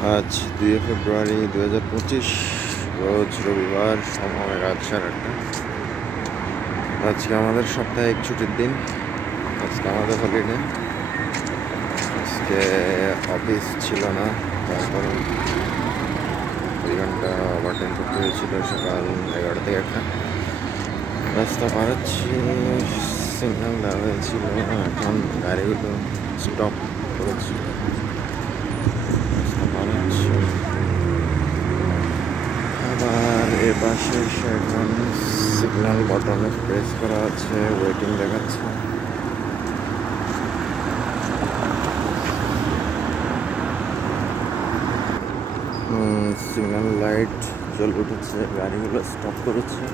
আজ 2 ফেব্রুয়ারি 2025, রোজ রবিবার, সময় রাত 8:30। আজকে আমাদের সাপ্তাহিক ছুটির দিন। আজকে আমাদের হলিডে। আজকে অফিস ছিল না, তার কারণ 2 ঘন্টা ওভারটাইম করতে হয়েছিল সকাল 11টা থেকে 1টা। রাস্তা পার হচ্ছি, সিগন্যাল দেওয়া হয়েছিল, এখন গাড়িগুলো স্টপ করেছি। রাস্তা পার হচ্ছি, আবার এ পাশে এখন সিগন্যাল বটনে প্রেস করা আছে, ওয়েটিং দেখাচ্ছে। সিগন্যাল লাইট জ্বলে উঠেছে, গাড়িগুলো স্টপ করেছে,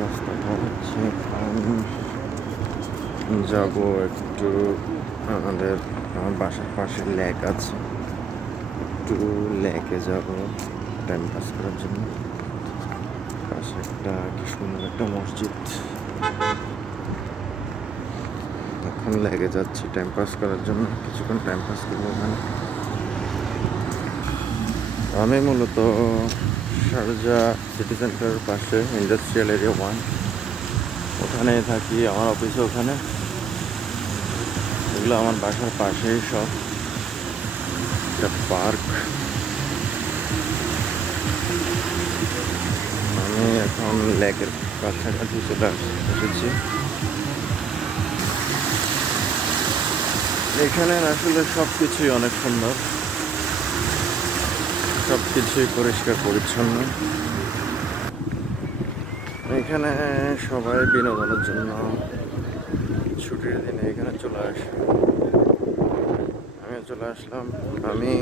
রাস্তা পার হচ্ছে। যাব একটু আমার বাসার পাশে লেক আছে, একটু লেকে যাব টাইম পাস করার জন্য। পাশে একটা কি সুন্দর একটা মসজিদ। এখন লেগে যাচ্ছি টাইম পাস করার জন্য, কিছুক্ষণ টাইম পাস করবো ওখানে। আমি মূলত শারজা সিটি সেন্টারের পাশে ইন্ডাস্ট্রিয়াল এরিয়া 1, ওখানে থাকি, আমার অফিসে ওখানে। এগুলো আমার বাসার পাশেই সব। একটা পার্ক। আমি এখন লেকের কাছাকাছি চলে এসেছি। এখানে আসলে সব কিছুই অনেক সুন্দর, সব কিছুই পরিষ্কার পরিচ্ছন্ন। এখানে সবাই বিনোদনের জন্য ছুটির দিনে এখানে চলে আসে। আমি চলে আসলাম। আমি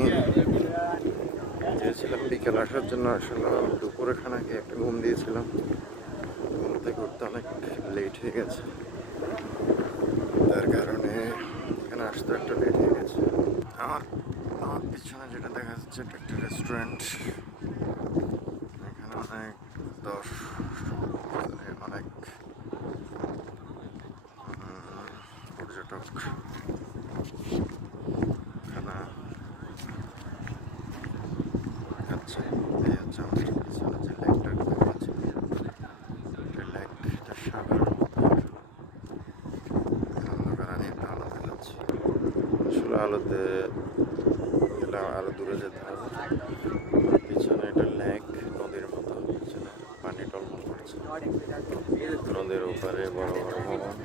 চেয়েছিলাম বিকেল আসার জন্য, আসলে দুপুরে খানা খেয়ে একটা ঘুম দিয়েছিলাম। ঘুম থেকে উঠতে অনেক লেট হয়ে গেছে, তার কারণে এখানে আসতে একটা লেট হয়ে গেছে। আমার আমার পিছনে যেটা দেখা যাচ্ছে এটা একটা রেস্টুরেন্ট। এখানে অনেক অনেক পর্যটক খানা খাচ্ছে। এই হচ্ছে আমাদের পিছনে যে লেকটার কথা বলছি, লেক, এটা সাগর অন্ধকার। আমি একটু আলোতে যাচ্ছি, আসলে আলোতে গেলে আরো দূরে যেতে হবে। পিছনে এটা লেক, নদীর মতো, পিছনে পানি টলমল করছে। নদীর ওপারে বড় বড় ভবন।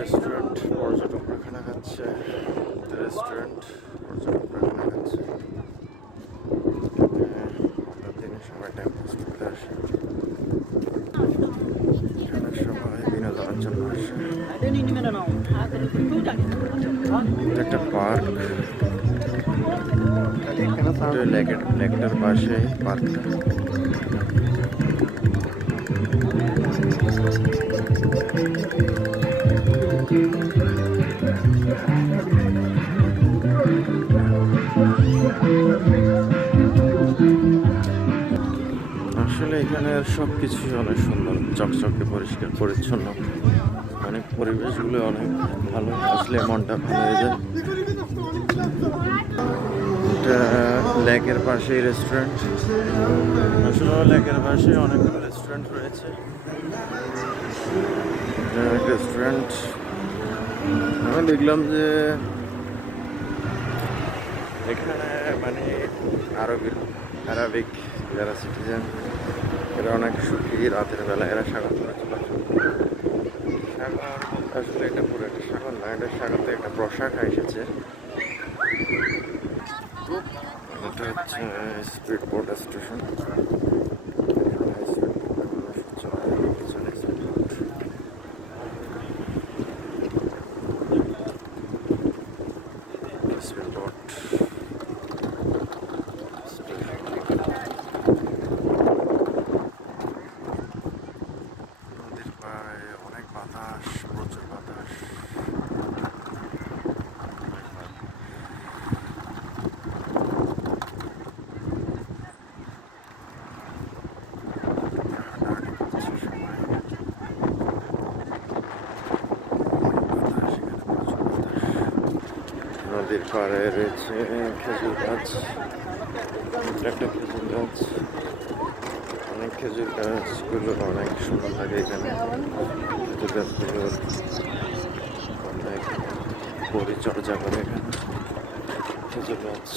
রেস্টুরেন্ট, পর্যটকরা খানা খাচ্ছে। রেস্টুরেন্ট, পর্যটকরা খানা খাচ্ছে। হঠাৎ দিনে সবাই টাইম পাস করতে আসে, এখানে সবাই বিনোদনের জন্য আসে। এটা একটা পার্ক, লেকটার পাশে পার্কটা। আসলে এখানে সব কিছুই অনেক সুন্দর, চকচকে, পরিষ্কার পরিচ্ছন্ন। অনেক পরিবেশগুলো অনেক ভালো, আসলে মনটা ভালো হয়ে যায়। এটা লেকের পাশেই রেস্টুরেন্ট। আসলে লেকের পাশে অনেকগুলো রেস্টুরেন্ট রয়েছে। রেস্টুরেন্ট, আমি দেখলাম যে এখানে মানে আরবিক যারা সিটিজেন, এরা অনেক সুখী। রাতের বেলা এরা সাগর করে চলে আসে। সাগর বলতে আসলে এটা পুরো একটা সাগর না, এটা সাগর থেকে একটা প্রশাখা এসেছে। এটা হচ্ছে speed boat station. Speed boat নদীর পাড়ে, অনেক বাতাস, প্রচুর বাতাস। নদীর পাড়ে রয়েছে খেজুর গাছ। এটা একটা খেজুর গাছ, অনেক খেজুর গাছগুলো অনেক সুন্দর লাগে এখানে। খেজুর গাছগুলোর অনেক পরিচর্যা করে এখানে খেজুর গাছ।